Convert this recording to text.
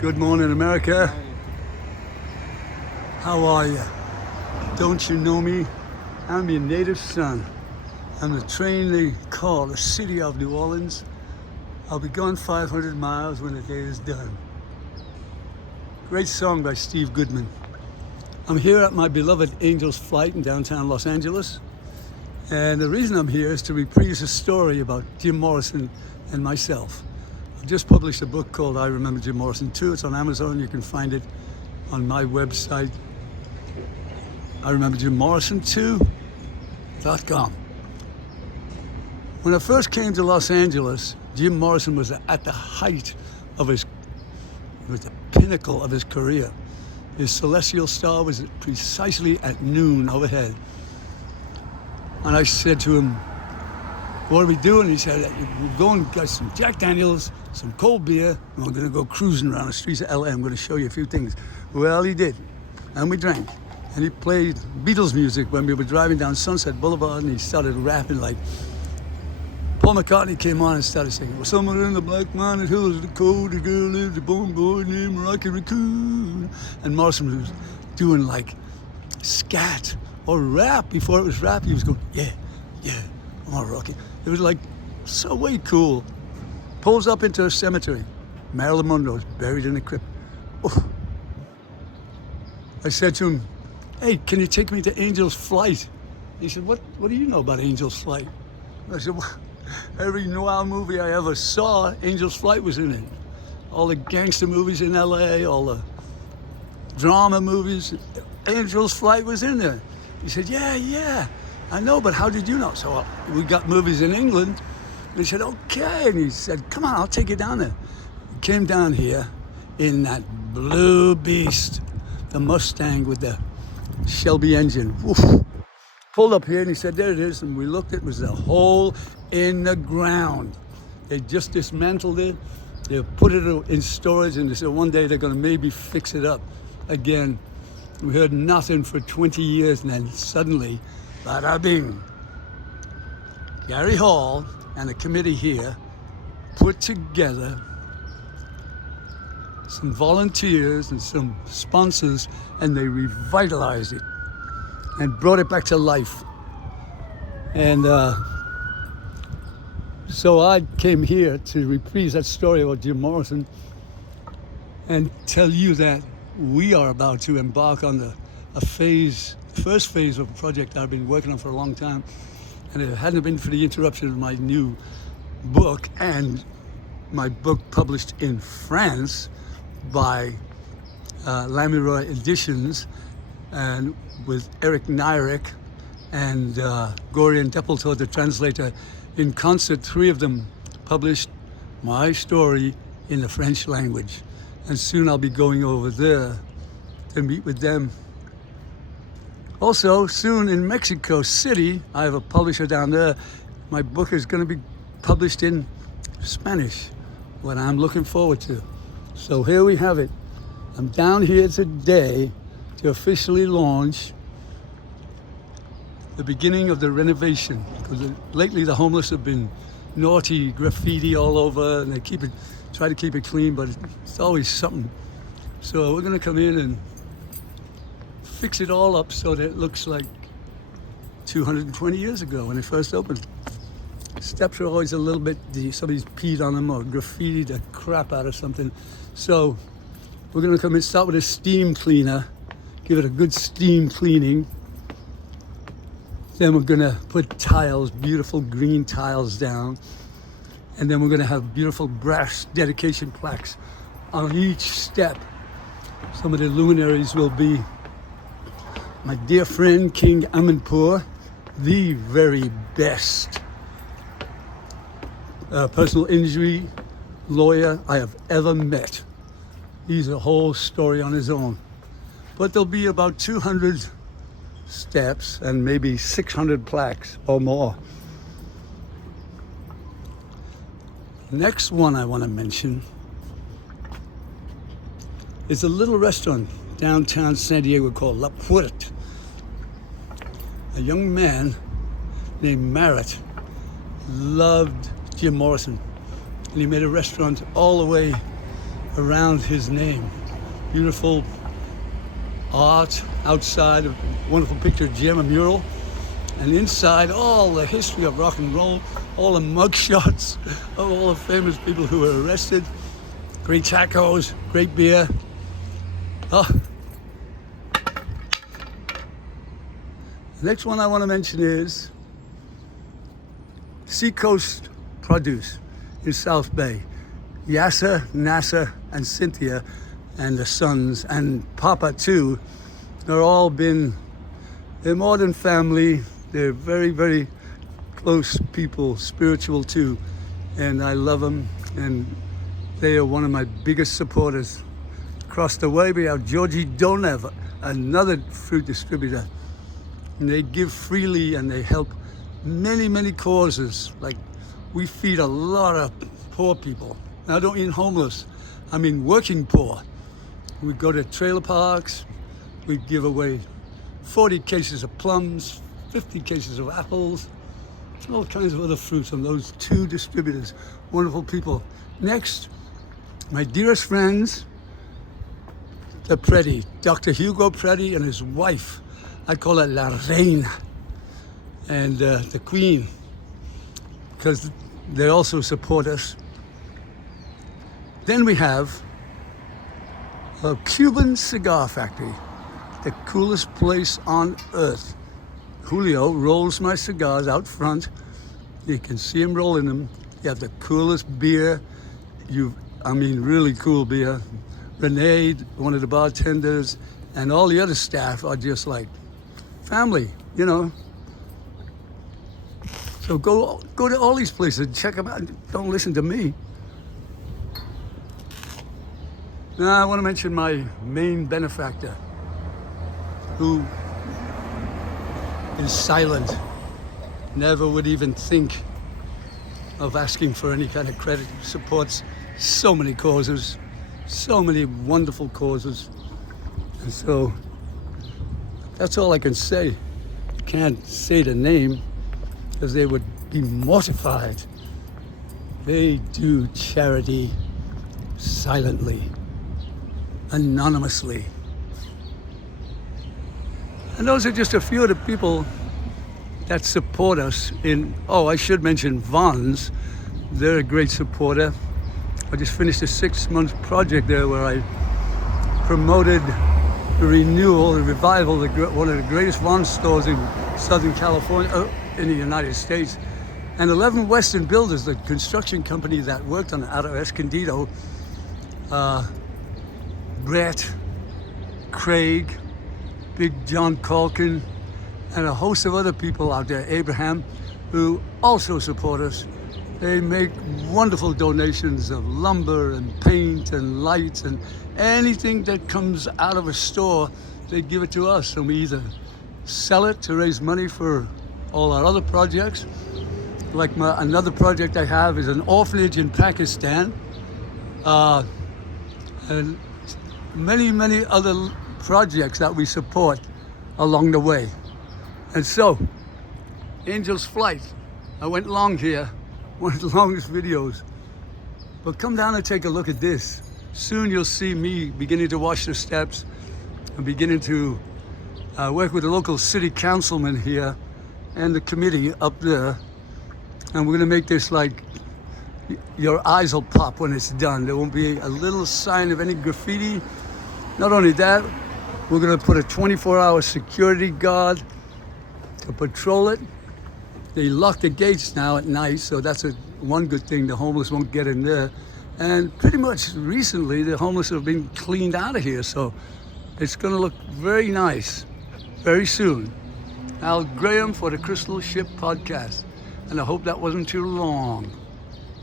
Good morning, America. How are you? Don't you know me? I'm your native son. I'm the train they call the city of New Orleans. I'll be gone 500 miles when the day is done. Great song by Steve Goodman. I'm here at my beloved Angel's Flight in downtown Los Angeles. And the reason I'm here is to reprise a story about Jim Morrison and myself. I've just published a book called I Remember Jim Morrison Too. It's on Amazon. You can find it on my website, IRememberJimMorrison2.com. When I first came to Los Angeles, Jim Morrison was at the height of the pinnacle of his career. His celestial star was precisely at noon overhead. And I said to him, "What are we doing?" He said, "We're going to get some Jack Daniels, some cold beer, and we're going to go cruising around the streets of LA. I'm going to show you a few things." Well, he did. And we drank. And he played Beatles music when we were driving down Sunset Boulevard, and he started rapping like Paul McCartney came on and started singing, "Well, somewhere in the black mountain hills, the cold girl lived, a born boy named Rocky Raccoon." And Morrison was doing like scat or rap. Before it was rap, he was going, "Yeah, yeah, come on, Rocky." It was like so way cool. Pulls up into a cemetery. Marilyn Monroe is buried in a crypt. Oh. I said to him, "Hey, can you take me to Angel's Flight?" He said, What do you know about Angel's Flight?" I said, "Well, every noir movie I ever saw, Angel's Flight was in it. All the gangster movies in LA, all the drama movies, Angel's Flight was in there." He said, yeah, I know, but how did you know?" So we got movies in England. And he said, "Okay." And he said, "Come on, I'll take you down there." We came down here in that blue beast, the Mustang with the Shelby engine. Oof. Pulled up here and he said, "There it is." And we looked, it was a hole in the ground. They just dismantled it. They put it in storage, and they said one day they're going to maybe fix it up again. We heard nothing for 20 years, and then suddenly, bada bing. Gary Hall and the committee here put together some volunteers and some sponsors, and they revitalized it and brought it back to life. And so I came here to reprise that story about Jim Morrison and tell you that we are about to embark on the first phase of a project I've been working on for a long time. And if it hadn't been for the interruption of my new book and my book published in France by Lamiroy Editions and with Eric Nyrek and Gorian Deppeltot, the translator, in concert, three of them published my story in the French language. And soon I'll be going over there to meet with them. Also, soon in Mexico City, I have a publisher down there. My book is going to be published in Spanish, what I'm looking forward to. So here we have it. I'm down here today to officially launch the beginning of the renovation. Because lately the homeless have been naughty, graffiti all over, and they try to keep it clean, but it's always something. So we're gonna come in and fix it all up so that it looks like 220 years ago when it first opened. Steps are always a little bit, somebody's peed on them or graffitied the crap out of something. So we're gonna come in, start with a steam cleaner, give it a good steam cleaning. Then we're gonna put tiles, beautiful green tiles down. And then we're gonna have beautiful brass dedication plaques on each step. Some of the luminaries will be my dear friend, King Amanpour, the very best personal injury lawyer I have ever met. He's a whole story on his own. But there'll be about 200 steps and maybe 600 plaques or more. Next one I want to mention is a little restaurant downtown San Diego called La Puerta. A young man named Merritt loved Jim Morrison, and he made a restaurant all the way around his name. Beautiful art outside, a wonderful picture, gem, a mural, and inside all the history of rock and roll, all the mugshots of all the famous people who were arrested, great tacos, great beer. Oh. The next one I want to mention is Seacoast Produce in South Bay. Yasser, Nasser, and Cynthia, and the sons, and Papa too, they're more than family. They're very, very close people, spiritual too, and I love them, and they are one of my biggest supporters. Across the way we have Georgie Donev, another fruit distributor, and they give freely and they help many, many causes. Like, we feed a lot of poor people. And I don't mean homeless, I mean working poor. We go to trailer parks, we give away 40 cases of plums, 50 cases of apples, all kinds of other fruits from those two distributors. Wonderful people. Next, my dearest friends, the Preddy, Dr. Hugo Preddy and his wife. I call her La Reina, and the Queen, because they also support us. Then we have a Cuban cigar factory, the coolest place on earth. Julio rolls my cigars out front. You can see him rolling them. You have the coolest beer. Really cool beer. Renee, one of the bartenders, and all the other staff are just like family, you know. So go to all these places and check them out. Don't listen to me. Now I want to mention my main benefactor, who is silent, never would even think of asking for any kind of credit, supports so many causes, so many wonderful causes. And so that's all I can say. Can't say the name because they would be mortified. They do charity silently, anonymously. And those are just a few of the people that support us I should mention Vons. They're a great supporter. I just finished a 6-month project there where I promoted the renewal, the revival of one of the greatest Vons stores in Southern California, in the United States. And 11 Western Builders, the construction company that worked on it out of Escondido, Brett, Craig, Big John Calkin, and a host of other people out there, Abraham, who also support us. They make wonderful donations of lumber and paint and lights and anything that comes out of a store, they give it to us. And we either sell it to raise money for all our other projects. Like another project I have is an orphanage in Pakistan. And many, many other projects that we support along the way. And so, Angel's Flight. I went long here, one of the longest videos. But come down and take a look at this. Soon you'll see me beginning to wash the steps and beginning to work with the local city councilman here and the committee up there. And we're gonna make this like, your eyes will pop when it's done. There won't be a little sign of any graffiti. Not only that, we're gonna put a 24-hour security guard to patrol it. They lock the gates now at night, so that's one good thing. The homeless won't get in there. And pretty much recently, the homeless have been cleaned out of here, so it's gonna look very nice very soon. Al Graham for the Crystal Ship Podcast, and I hope that wasn't too long.